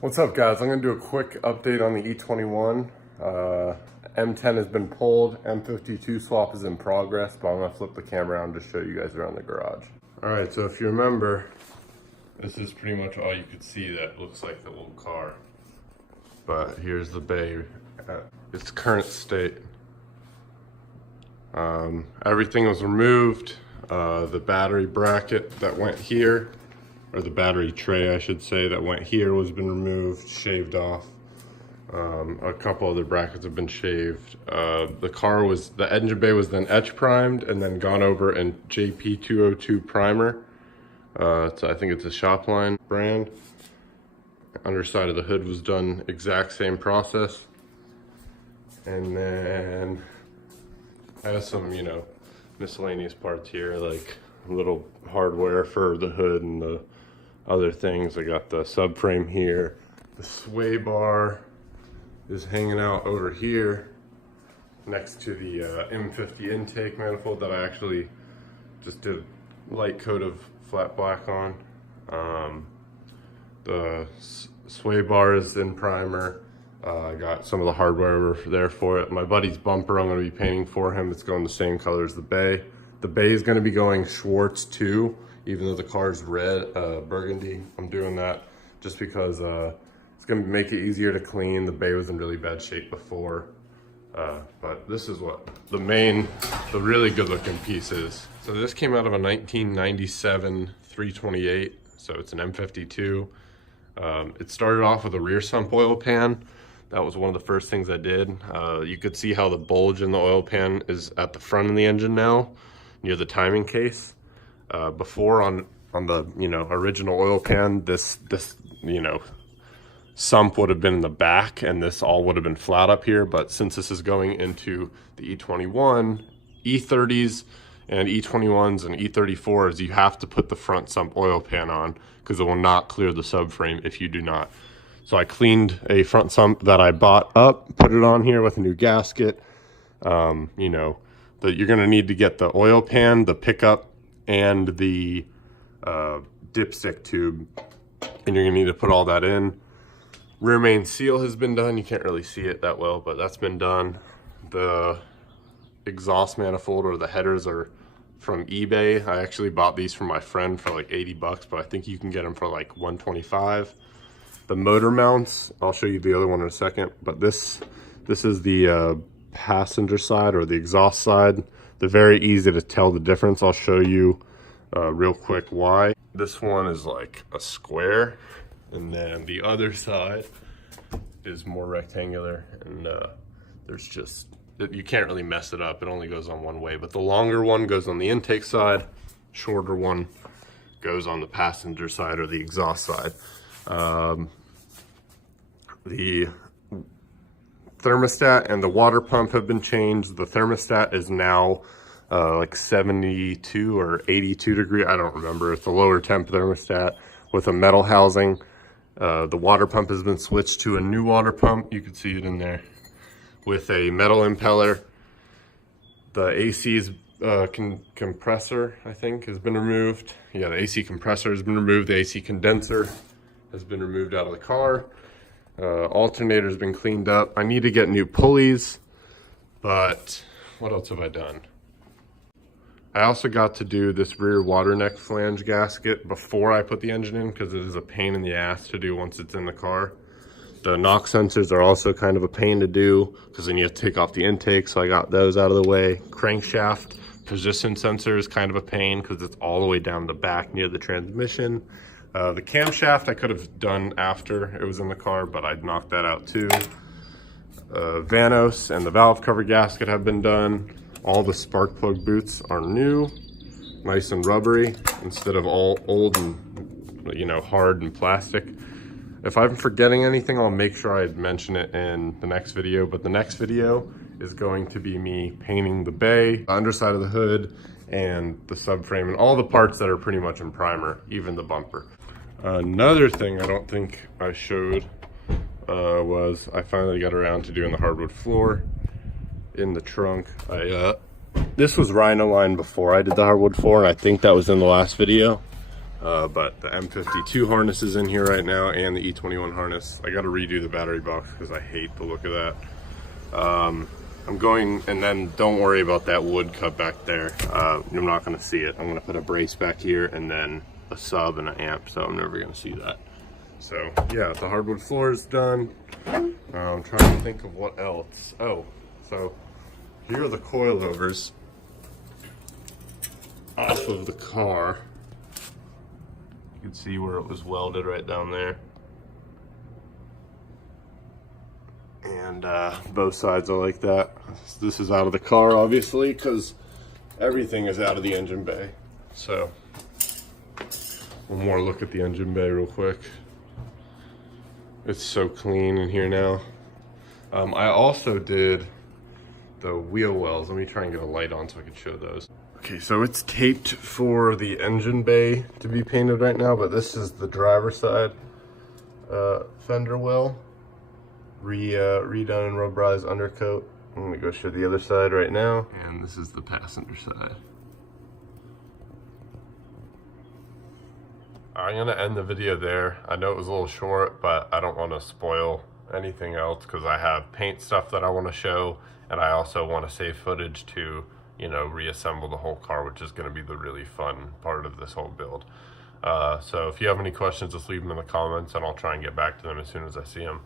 What's up, guys? I'm going to do a quick update on the E21. M10 has been pulled, M52 swap is in progress, but I'm going to flip the camera around to show you guys around the garage. Alright, so if you remember, this is pretty much all you could see that looks like the old car. But here's the bay at its current state. Everything was removed. The battery bracket that went here, or the battery tray I should say, that went here was been removed, shaved off. A couple other brackets have been shaved. The engine bay was then etch primed and then gone over in JP202 primer. I think it's a Shopline brand. Underside of the hood was done exact same process. And then I have some, miscellaneous parts here, like little hardware for the hood and the other things. I got the subframe here. The sway bar is hanging out over here next to the M50 intake manifold that I actually just did a light coat of flat black on. The sway bar is in primer. I got some of the hardware over there for it. My buddy's bumper I'm going to be painting for him. It's going the same color as the bay. The bay is going to be going Schwartz too, even though the car's red, burgundy. I'm doing that just because it's going to make it easier to clean. The bay was in really bad shape before. But this is what the really good looking piece is. So this came out of a 1997 328. So it's an M52. It started off with a rear sump oil pan. That was one of the first things I did. You could see how the bulge in the oil pan is at the front of the engine now, near the timing case. Before on the original oil pan, this sump would have been in the back, and this all would have been flat up here. But since this is going into the E21, E30s and E21s and E34s, you have to put the front sump oil pan on because it will not clear the subframe if you do not. So I cleaned a front sump that I bought up, put it on here with a new gasket. That you're going to need to get the oil pan, the pickup, and the dipstick tube, and you're going to need to put all that in. Rear main seal has been done. You can't really see it that well, but that's been done. The exhaust manifold, or the headers, are from eBay. I actually bought these from my friend for like 80 bucks, but I think you can get them for like 125. The motor mounts, I'll show you the other one in a second, but this is the passenger side, or the exhaust side. They're very easy to tell the difference. I'll show you real quick why. This one is like a square, and then the other side is more rectangular, and you can't really mess it up. It only goes on one way, but the longer one goes on the intake side, shorter one goes on the passenger side, or the exhaust side. The thermostat and the water pump have been changed. The thermostat is now like 72 or 82 degree. I don't remember. It's a lower temp thermostat with a metal housing. The water pump has been switched to a new water pump. You can see it in there with a metal impeller. The AC's compressor, I think, has been removed. Yeah, the AC compressor has been removed. The AC condenser has been removed out of the car. Alternator has been cleaned up. I need to get new pulleys, but what else have I done? I also got to do this rear water neck flange gasket before I put the engine in, because it is a pain in the ass to do once it's in the car. The knock sensors are also kind of a pain to do, because then you have to take off the intake, so I got those out of the way. Crankshaft position sensor is kind of a pain because it's all the way down the back near the transmission. The camshaft I could have done after it was in the car, but I knocked that out too. Vanos and the valve cover gasket have been done. All the spark plug boots are new, nice and rubbery, instead of all old and hard and plastic. If I'm forgetting anything, I'll make sure I mention it in the next video, but the next video is going to be me painting the bay, the underside of the hood, and the subframe, and all the parts that are pretty much in primer, even the bumper. Another thing I don't think I showed was I finally got around to doing the hardwood floor in the trunk. This was Rhino line before I did the hardwood floor, and I think that was in the last video. But the M52 harness is in here right now, and the E21 harness. I got to redo the battery box because I hate the look of that. I'm going, and then don't worry about that wood cut back there. I'm not going to see it. I'm going to put a brace back here and then a sub and an amp, so I'm never going to see that. So yeah, the hardwood floor is done. I'm trying to think of what else. Oh, so here are the coilovers off of the car. You can see where it was welded right down there. And both sides are like that. This is out of the car, obviously, because everything is out of the engine bay. So, one more look at the engine bay real quick. It's so clean in here now. I also did the wheel wells. Let me try and get a light on so I can show those. Okay, so it's taped for the engine bay to be painted right now, but this is the driver side fender well. Redone and rubberized undercoat. I'm gonna go show the other side right now. And this is the passenger side. I'm gonna end the video there. I know it was a little short, but I don't want to spoil anything else because I have paint stuff that I want to show, and I also want to save footage to, you know, reassemble the whole car, which is going to be the really fun part of this whole build. So if you have any questions, just leave them in the comments and I'll try and get back to them as soon as I see them.